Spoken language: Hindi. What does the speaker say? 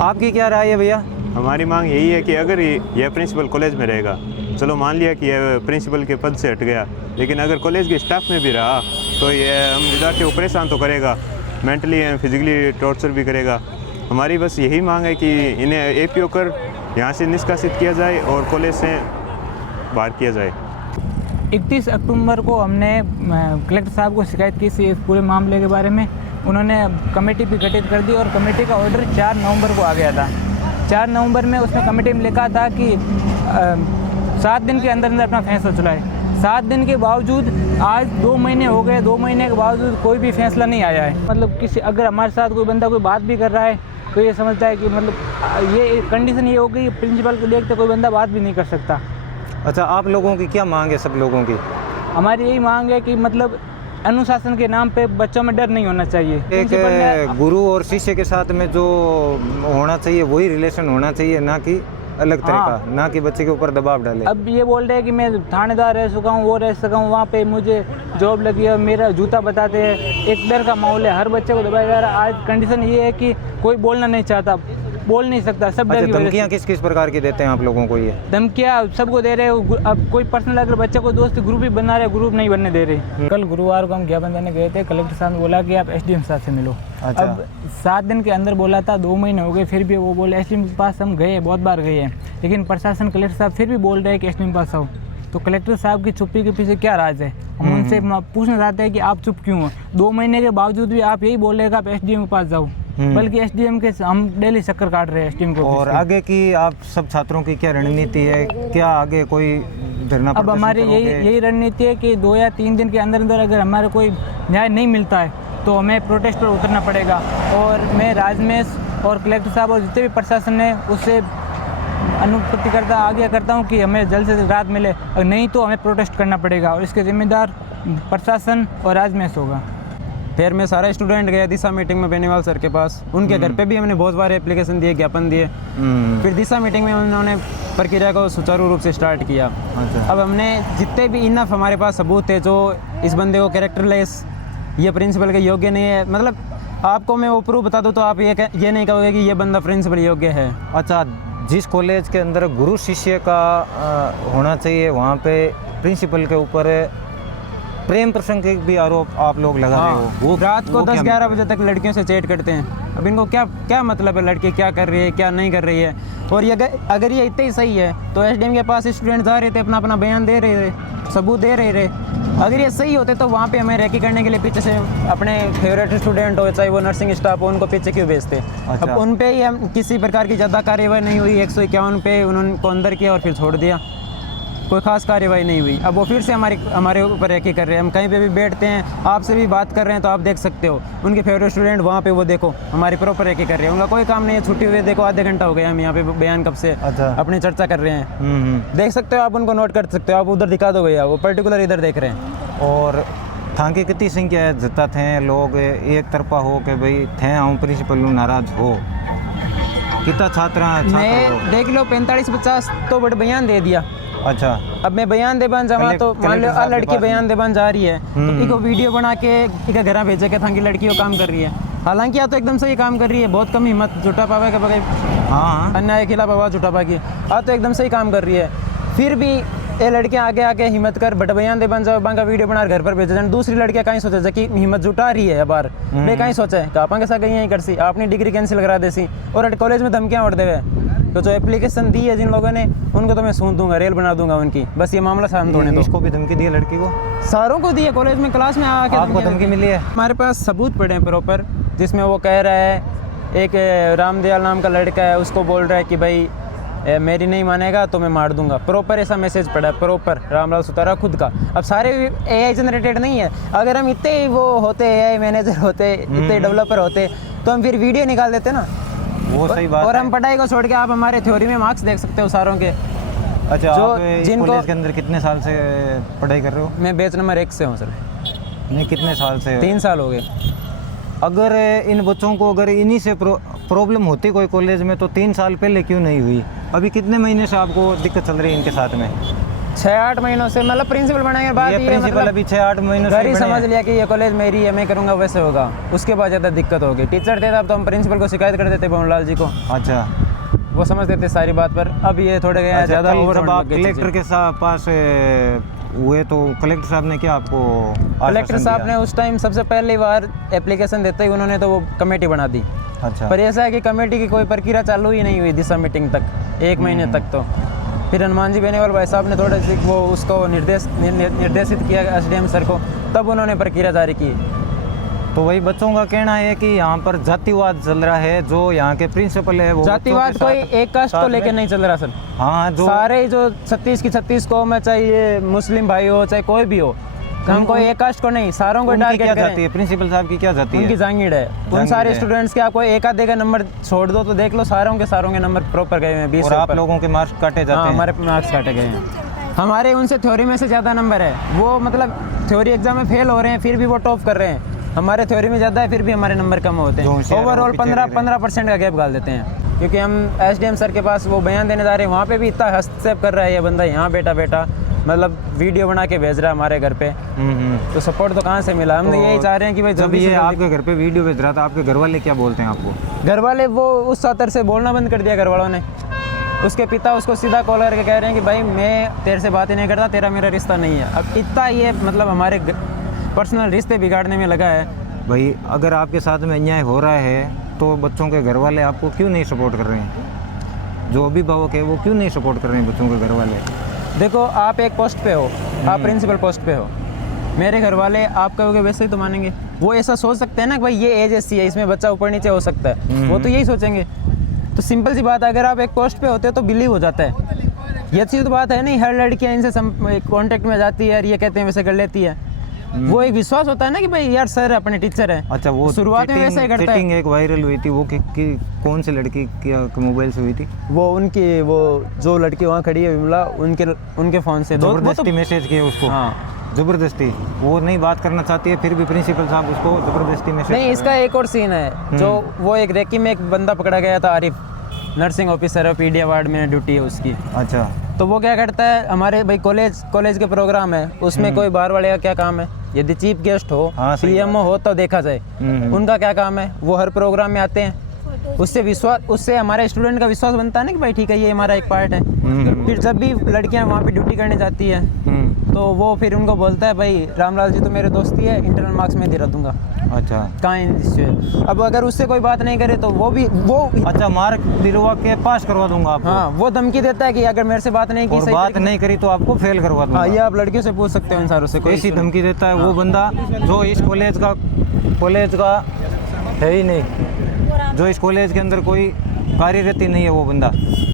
आपकी क्या राय है भैया? हमारी मांग यही है कि अगर यह प्रिंसिपल कॉलेज में रहेगा, चलो मान लिया कि यह प्रिंसिपल के पद से हट गया, लेकिन अगर कॉलेज के स्टाफ में भी रहा तो यह हम विद्यार्थियों को परेशान तो करेगा, मेंटली एंड फिजिकली टॉर्चर भी करेगा। हमारी बस यही मांग है कि इन्हें एपीओ कर यहाँ से निष्कासित किया जाए और कॉलेज से बाहर किया जाए। 31 अक्टूबर को हमने कलेक्टर साहब को शिकायत की थी इस पूरे मामले के बारे में। उन्होंने कमेटी भी गठित कर दी और कमेटी का ऑर्डर 4 नवंबर को आ गया था। 4 नवंबर में उसमें कमेटी में लिखा था कि 7 दिन के अंदर अंदर अपना फैसला सुनाए। 7 दिन के बावजूद आज 2 महीने हो गए, 2 महीने के बावजूद कोई भी फैसला नहीं आया है। मतलब किसी अगर हमारे साथ कोई बंदा कोई बात भी कर रहा है तो ये समझता है कि मतलब ये कंडीशन ये हो गई, प्रिंसिपल को देखते कोई बंदा बात भी नहीं कर सकता। अच्छा, आप लोगों की क्या मांग है? सब लोगों की हमारी यही मांग है कि मतलब अनुशासन के नाम पे बच्चों में डर नहीं होना चाहिए। एक गुरु और शिष्य के साथ में जो होना चाहिए वही रिलेशन होना चाहिए, ना कि अलग तरह का, ना कि बच्चे के ऊपर दबाव डाले। अब ये बोल रहे हैं कि मैं थानेदार रह सका हूँ, वो रह सका हूँ, वहाँ पे मुझे जॉब लगी है, मेरा जूता बताते हैं। एक डर का माहौल है, हर बच्चे को दबाया जा रहा है। आज कंडीशन ये है कि कोई बोलना नहीं चाहता, बोल नहीं सकता, सब डर की वजह से। धमकियाँ किस किस प्रकार की देते हैं आप लोगों को? ये धमकियाँ सबको दे रहे हो। अब कोई पर्सनल अगर बच्चे को दोस्त ग्रुप ही बना रहे, ग्रुप नहीं बनने दे रहे। कल गुरुवार को हम ज्ञापन देने गए थे, कलेक्टर साहब ने बोला कि आप एसडीएम साहब से मिलो। अच्छा। अब 7 दिन के अंदर बोला था, 2 महीने हो गए, फिर भी वो बोले एसडीएम के पास हम गए, बहुत बार गए हैं, लेकिन प्रशासन कलेक्टर साहब फिर भी बोल रहे हैं कि एसडीएम के पास आओ। तो कलेक्टर साहब की चुप्पी के पीछे क्या राज है? हम उनसे पूछना चाहते हैं कि आप चुप क्यों हो? 2 महीने के बावजूद भी आप यही बोल रहे हैं कि आप एसडीएम के पास जाओ, बल्कि एसडीएम के हम डेली चक्कर काट रहे हैं एसडीएम को। और आगे की आप सब छात्रों की क्या रणनीति है? क्या आगे कोई धरना? अब हमारी यही रणनीति है कि 2 या 3 दिन के अंदर अंदर अगर हमारे कोई न्याय नहीं मिलता है तो हमें प्रोटेस्ट पर उतरना पड़ेगा। और मैं राजमेश और कलेक्टर साहब और जितने भी प्रशासन है उससे अनुपत्ति करता आगे करता हूँ कि हमें जल्द से राहत मिले, और नहीं तो हमें प्रोटेस्ट करना पड़ेगा और इसके जिम्मेदार प्रशासन और राजमेश होगा। फिर मैं सारा स्टूडेंट गया दिशा मीटिंग में बेनीवाल सर के पास। उनके घर पे भी हमने बहुत बार एप्लीकेशन दिए, ज्ञापन दिए। फिर दिशा मीटिंग में उन्होंने प्रक्रिया को सुचारू रूप से स्टार्ट किया। अच्छा। अब हमने जितने भी इनफ हमारे पास सबूत थे जो इस बंदे को कैरेक्टरलेस, ये प्रिंसिपल के योग्य नहीं है, मतलब आपको मैं वो प्रूफ बता दूँ तो आप ये नहीं कहोगे कि ये बंदा प्रिंसिपल योग्य है। अच्छा, जिस कॉलेज के अंदर गुरु शिष्य का होना चाहिए वहाँ पे प्रिंसिपल के ऊपर प्रेम प्रसंग के भी आरोप आप लोग लगा रहे हो। वो रात को 10-11 बजे तक लड़कियों से चैट करते हैं। अब इनको क्या मतलब है लड़की क्या कर रही है, क्या नहीं कर रही है? और ये अगर ये इतना ही सही है तो एसडीएम के पास स्टूडेंट जा रहे थे, अपना अपना बयान दे रहे थे, सबूत दे रहे थे। अगर ये सही होते तो वहाँ पे हमें रैकी करने के लिए पीछे से अपने फेवरेट स्टूडेंट हो, चाहे वो नर्सिंग स्टाफ हो, उनको पीछे क्यों भेजते? अच्छा। अब उन पे ही हम किसी प्रकार की ज़्यादा कार्यवाही नहीं हुई। 151 पे उन्होंने अंदर किया और फिर छोड़ दिया, कोई खास कार्यवाही नहीं हुई। अब वो फिर से हमारे ऊपर रैकी कर रहे हैं। हम कहीं पे भी बैठते हैं, आपसे भी बात कर रहे हैं तो आप देख सकते हो, उनके फेवरेट स्टूडेंट वहाँ पे वो देखो हमारी प्रॉपर रैकी कर रहे हैं। उनका कोई काम नहीं है, छुट्टी हुई देखो आधे घंटा हो गया हम यहाँ पे बयान कब से अपनी चर्चा कर रहे हैं। देख सकते हो आप, उनको नोट कर सकते हो आप, उधर दिखा दो भैया, वो पर्टिकुलर इधर देख रहे हैं। और था कि कितनी संख्या है जता थे लोग एक तरफा हो के भाई थे हम प्रिंसिपल नाराज हो? कितना छात्र देख लो 45-50 तो बड़े बयान दे दिया। अच्छा। अब मैं बयान दे बन जावा तो मान लो लड़की बयान दे बन जा रही है तो इनको वीडियो बना के इनका घर भेजे के था कि लड़की वो काम कर रही है। हालांकि या तो एकदम सही काम कर रही है, बहुत कम हिम्मत जुटा पावे के बगैर अन्याय के खिलाफ आवाज जुटा पाएगी। तो एकदम सही काम कर रही है, फिर भी ये लड़कियां आगे आके हिम्मत कर बट बयान दे बन जाओ, बांका वीडियो बना घर पर भेजे जाए। दूसरी लड़कियां कहीं सोचे कि हिम्मत जुटा रही है बार मैं कहीं सोचा है कापा के साथ गई कर सी अपनी डिग्री कैंसिल करा देसी और कॉलेज में धमकियां उड़ देवे। तो जो एप्लीकेशन दी है जिन लोगों ने उनको तो मैं सूंद दूंगा, रेल बना दूंगा उनकी, बस ये मामला सामने तोड़ने दो। इसको भी धमकी दी है लड़की को? सारों को दी है, कॉलेज में क्लास में आके आपको धमकी मिली है? हमारे पास सबूत पड़े हैं प्रॉपर, जिसमें वो कह रहा है एक रामदयाल नाम का लड़का है, उसको बोल रहा है कि भाई मेरी नहीं मानेगा तो मैं मार दूंगा। प्रॉपर ऐसा मैसेज पड़ा है, प्रॉपर रामलाल सुतारा खुद का। अब सारे एआई जनरेटेड नहीं है, अगर हम इतने वो होते एआई मैनेजर होते, इतने डेवलपर होते तो हम फिर वीडियो निकाल देते ना। वो सही बात और है। हम पढ़ाई को छोड़ के आप हमारे थ्योरी में मार्क्स देख सकते हो सारों के। अच्छा, जो जिनको कॉलेज के अंदर कितने साल से पढ़ाई कर रहे हो? मैं बैच नंबर 1 से हूँ सर। नहीं, कितने साल से? 3 साल हो गए। अगर इन बच्चों को अगर इन्हीं से प्रॉब्लम होती कोई कॉलेज में तो 3 साल पहले क्यों नहीं हुई? अभी कितने महीने से आपको दिक्कत चल रही है इनके साथ में? 6-8 महीनों से, मतलब प्रिंसिपल बनने के बाद ये ये प्रिंसिपल मतलब अभी 6-8 महीनों घर से ही बने समझ हैं। लिया कि ये कॉलेज मेरी है, मैं करूँगा वैसे होगा। उसके बाद ज़्यादा दिक्कत होगी। टीचर थे तब तो हम प्रिंसिपल को शिकायत कर देते भवनलाल जी को, अच्छा, वो समझते थे सारी बात। पर अब ये थोड़े गए अच्छा, ज़्यादा कल ओवर जब आप कलेक्टर के पास हुए तो कलेक्टर साहब ने क्या आपको कलेक्टर आश्वासन साहब दिया? ने उस टाइम सबसे पहली बार एप्लीकेशन देते ही उन्होंने तो वो कमेटी बना दी। अच्छा, पर ऐसा है कि कमेटी की कोई प्रक्रिया चालू ही नहीं हुई दिशा मीटिंग तक, 1 महीने तक। तो फिर हनुमान जी बेनीवाल भाई साहब ने थोड़े से वो उसको निर्देशित किया एसडीएम सर को, तब उन्होंने प्रक्रिया जारी की। तो वही बच्चों का कहना है कि यहाँ पर जातिवाद चल रहा है, जो यहाँ के प्रिंसिपल है वो जातिवाद बच्चों के कोई एक कास्ट को साथ लेके में- नहीं चल रहा सर। हाँ, जो सारे जो 36 की 36 कौम है, चाहे ये मुस्लिम भाई हो चाहे कोई भी हो, हम कोई एक कास्ट को नहीं, सारों को उनकी टारगेट क्या करें। जाती है? प्रिंसिपल साहब की क्या जाती उनकी है? जांगीड़ है। उन जांगीड़ सारे है। स्टूडेंट्स के आपको एक आधे का नंबर छोड़ दो तो देख लो, सारों के नंबर प्रॉपर गए हैं 20 और से आप ऊपर। लोगों के मार्क्स काटे जाते हाँ, हैं? हमारे मार्क्स काटे गए हैं। हमारे उनसे थ्योरी में से ज़्यादा नंबर है। वो मतलब थ्योरी एग्जाम में फेल हो रहे हैं फिर भी वो टॉप कर रहे हैं। हमारे थ्योरी में ज़्यादा है फिर भी हमारे नंबर कम होते जो हैं। होशियार है वो ओवरऑल पीछे रह रहे हैं। 15% का गैप डाल देते हैं, क्योंकि हम एसडीएम सर के पास वो बयान देने जा रहे हैं, वहाँ पे भी इतना हस्तक्षेप कर रहा है ये बंदा, यहाँ बेटा मतलब वीडियो बना के भेज रहा है हमारे घर पे। तो सपोर्ट तो कहाँ से मिला? हम यही चाह रहे हैं कि भाई जब जल्दी ये से जल्दी- आपके घर पे वीडियो भेज रहा था, आपके घर वाले क्या बोलते हैं आपको? घर वाले वो उस सातर से बोलना बंद कर दिया घर वालों ने। उसके पिता उसको सीधा कॉल करके कह रहे हैं कि भाई मैं तेरे से बात ही नहीं करता, तेरा मेरा रिश्ता नहीं है। अब इतना ये मतलब हमारे पर्सनल रिश्ते बिगाड़ने में लगा है। भाई, अगर आपके साथ में अन्याय हो रहा है तो बच्चों के घर वाले आपको क्यों नहीं सपोर्ट कर रहे हैं? जो अभिभावक है वो क्यों नहीं सपोर्ट कर रहे हैं बच्चों के घर वाले? देखो, आप एक पोस्ट पे हो, आप प्रिंसिपल पोस्ट पे हो, मेरे घर वाले आप कहोगे वैसे ही तो मानेंगे। वो ऐसा सोच सकते हैं ना कि भाई ये एज ऐसी है, इसमें बच्चा ऊपर नीचे हो सकता है, वो तो यही सोचेंगे। तो सिंपल सी बात है, अगर आप एक पोस्ट पे होते हो तो बिलीव हो जाता है। ये अच्छी तो बात है नहीं, हर लड़कियां इनसे कॉन्टेक्ट में जाती है, ये कहते हैं वैसे कर लेती है। वो एक विश्वास होता है ना कि भाई यार सर अपने टीचर है। अच्छा, वो शुरुआत में वैसे ही करता है। चीटिंग एक वायरल हुई थी, वो कौन सी लड़की के मोबाइल से हुई थी? वो उनकी वो जो लड़की वहाँ खड़ी है विमला, उनके फ़ोन से जबरदस्ती मैसेज किए उसको? हाँ, जबरदस्ती वो नहीं बात करना चाहती है, फिर भी प्रिंसिपल साहब उसको जबरदस्ती मैसेज नहीं, इसका एक और सीन है। जो वो एक रेकी में एक बंदा पकड़ा गया था, आरिफ, नर्सिंग ऑफिसर है, पीडी वार्ड में ड्यूटी है उसकी। अच्छा, तो वो क्या करता है, हमारे भाई कॉलेज के प्रोग्राम है, उसमें कोई बाहर वाले का क्या काम है? यदि चीफ गेस्ट हो, हाँ, सही पीएमओ हो तो देखा जाए, उनका क्या काम है? वो हर प्रोग्राम में आते हैं। उससे हमारे स्टूडेंट का विश्वास बनता है ना कि भाई ठीक है, ये हमारा एक पार्ट है। फिर जब भी लड़कियां वहाँ पे ड्यूटी करने जाती है तो वो फिर उनको बोलता है भाई रामलाल जी तो मेरे दोस्ती है, इंटरनल मार्क्स में दिला दूंगा। अच्छा, कहाँ? अब अगर उससे कोई बात नहीं करे तो वो अच्छा, मार्क दिलवा के पास करवा दूंगा आपको। हाँ, वो धमकी देता है कि अगर मेरे से बात नहीं की, और सही बात तरीके- नहीं करी तो आपको फेल करवा दूंगा। हाँ, ये आप लड़कियों से पूछ सकते हो इन सारों से। कोई ऐसी issue नहीं। धमकी देता है वो बंदा जो इस कॉलेज का है ही नहीं, जो इस कॉलेज के अंदर कोई कार्यरत ही नहीं है वो बंदा।